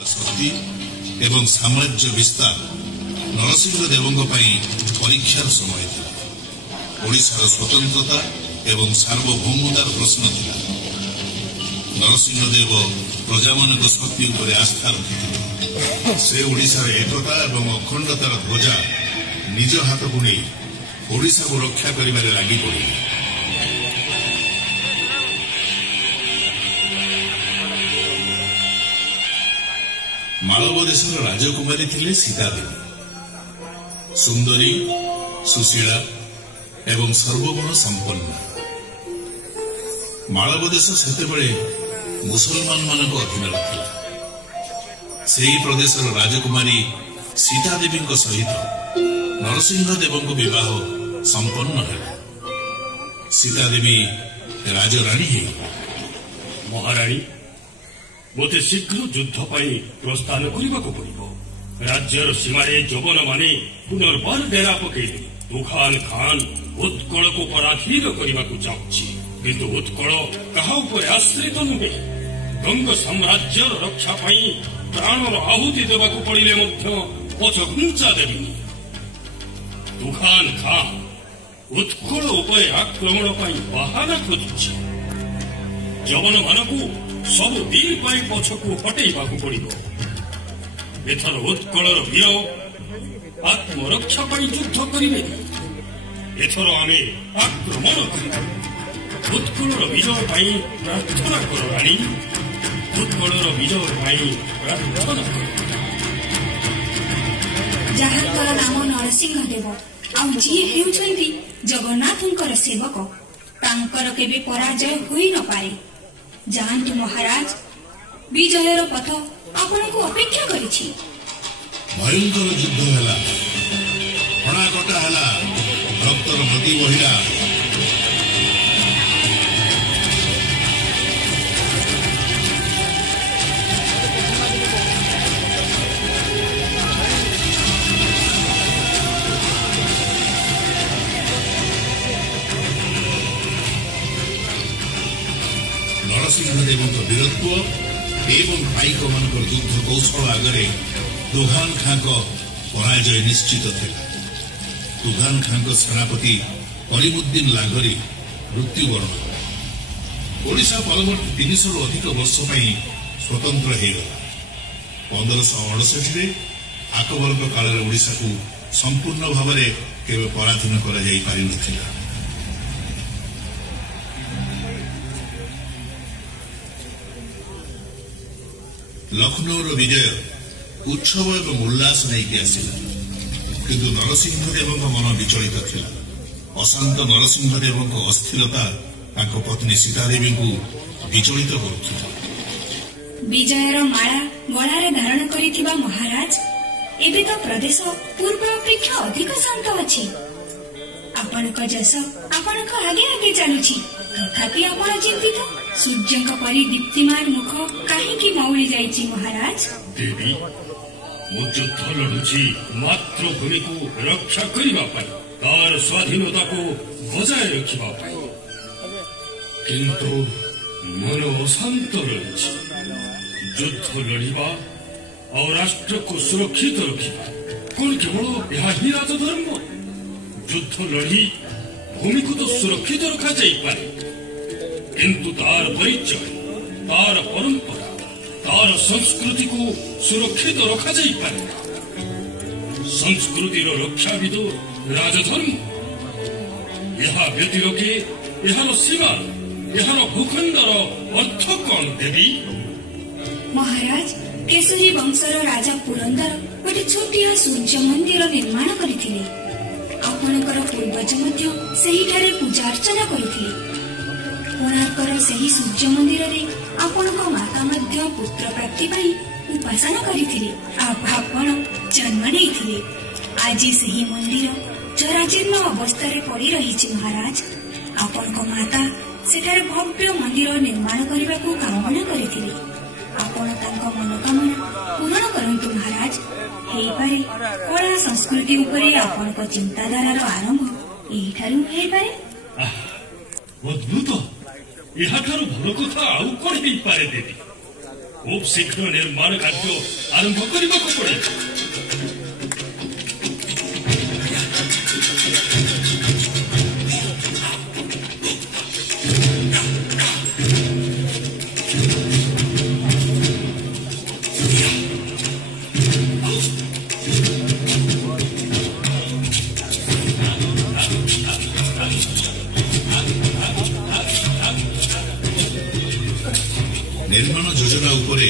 शक्ति एवं साम्राज्य विस्तार नरसिंह देवों परीक्षार समय था। ओडिशार स्वतंत्रता एवं सार्वभौमतार प्रश्न था। नरसिंह देव प्रजा मान शक्ति उपर आस्था रखिथिले। से ओडिशार एकता एवं अखंडतार ध्वजा निज हाथ को नहीं ओडिशा को रक्षा करिबारे लागि पड़िले। मालव देशर राजकुमारी थिले सीता देवी। सुंदरी, सुशीला एवं सर्वगुण संपन्न। मालव देश सेतेबेले मुसलमान मानक अधीन थिला। सेही प्रदेशर राजकुमारी सीता देवी सहित नरसिंह देव विवाह संपन्न है। सीता देवी राजराणी है। महाराणी मते शीघ्र युद्ध पाई प्रस्थान करने को पड़ो। राज्यर सीमारे जवन माने पुनर्बार डेरा पकईले तुफान खान उत्कल को पराधीन करने को चाहूँ, किंतु उत्कल कहा आश्रित नुहे। गंग साम्राज्य रक्षा पाई प्राणर आहुति देवाक पड़िले पछघुंचा देविनी। तुफान खान उत्कल उपर आक्रमण बाहाना खोजुछि। जवन मानकू सब दिन पाई पछकू हटेबा पड़ो। एथर उत्कलर वीर आत्मरक्षा पाई युद्ध करिबे। एथर आमे आक्रमण करिबा। उत्कलर विजय पाई प्रार्थना करो रानी। उत्कलर विजय पाई प्रार्थना करो। जहांकर नाम नरसिंह देव आउ जी हेउछंती जगन्नाथंकर सेवक। तांकर केबे पराजय होई न पारे। जानतु महाराज, विजयर पथ आपण को अपेक्षा करिछि। भयंकर युद्ध हैला, हणाकटा हैला, रक्तर नदी बहिला। नरसिंह देव वीरत्व एवं पाइक मान युद्ध कौशल आगे तुफान खां पराजय निश्चित था। तुफान खां सेनापति करीमुद्दीन लागरी मृत्युवरण। ओडिशा परवर्ती 300 रु अधिक वर्ष स्वतंत्र होगला। 1568 आकबर काल ओडिशा को संपूर्ण भाव में पराधीन कर। लखनऊर विजय उत्सव एवं उल्लास नहीं आसला, किंतु नरसिंह देव मन विचलित थिला। अशांत नरसिंह देव अस्थिरता पत्नी सीता देवी को विचलित करुथिला। विजयर माला गलारे धारण करिथिबा महाराज, एबे तो प्रदेश पूर्व अपेक्षा अधिक शांत अछि। आपनक जस आपनक आगे आगे चलुछि, तथापि आपण चिंतित। सूर्यंक परी दीप्तिमान मुख कहीं मौली जाइछि महाराज। देवी मु युद्ध लड़ुछि मातृभूमि को रक्षा करबा पाई, तार स्वाधीनता को बजाय रखिबा पाई। किंतु मन अशांत रहिछि। युद्ध लड़िबा और राष्ट्र को सुरक्षित रखिबा कौन केवल यह ही राजधर्म? युद्ध लड़ी भूमि को तो सुरक्षित रखा जाई पारे, किंतु तार परिचय, तार परंपरा, तार संस्कृति को सुरक्षित रखा जाई पारे। संस्कृतिर रक्षा भी तो राजधर्म। यह व्यतिरके यहार सीमा, यहार भूखंडर अर्थ कौन देवी? महाराज, केसरी वंशर राजा पुरंदर गोटे छोटिया सूर्य मंदिर निर्माण करथिले। आपणकर पूर्वज मध्य सेहिठारे पूजा अर्चना करथिले। कोणार्कर सही सूर्य मंदिर रे आपणक माता मध्य पुत्र प्राप्ति पाई उपासना करिथिले। आपण जन्म नेइथिले। आज सही मंदिर जराजीर्ण अवस्था रे पड़ी रहिछि महाराज। आपणक माता सेठारे भव्य मंदिर निर्माण करबा को कामना करिथिले। आपण तांको मनोकामना पूर्ण करंतु महाराज। हेई पारे कला संस्कृति उपरे आपणक चिंताधारार आरंभ एहिठारु हेई पारे। अद्भुत। यह भल कथा आउ कौन हो पारे देवी? খুব শীঘ্র নির্মাণ কার্য আরম্ভ କରିବାକୁ ପଡ଼ିବ। ନିର୍ମାଣ ଯୋଜନା ଉପରେ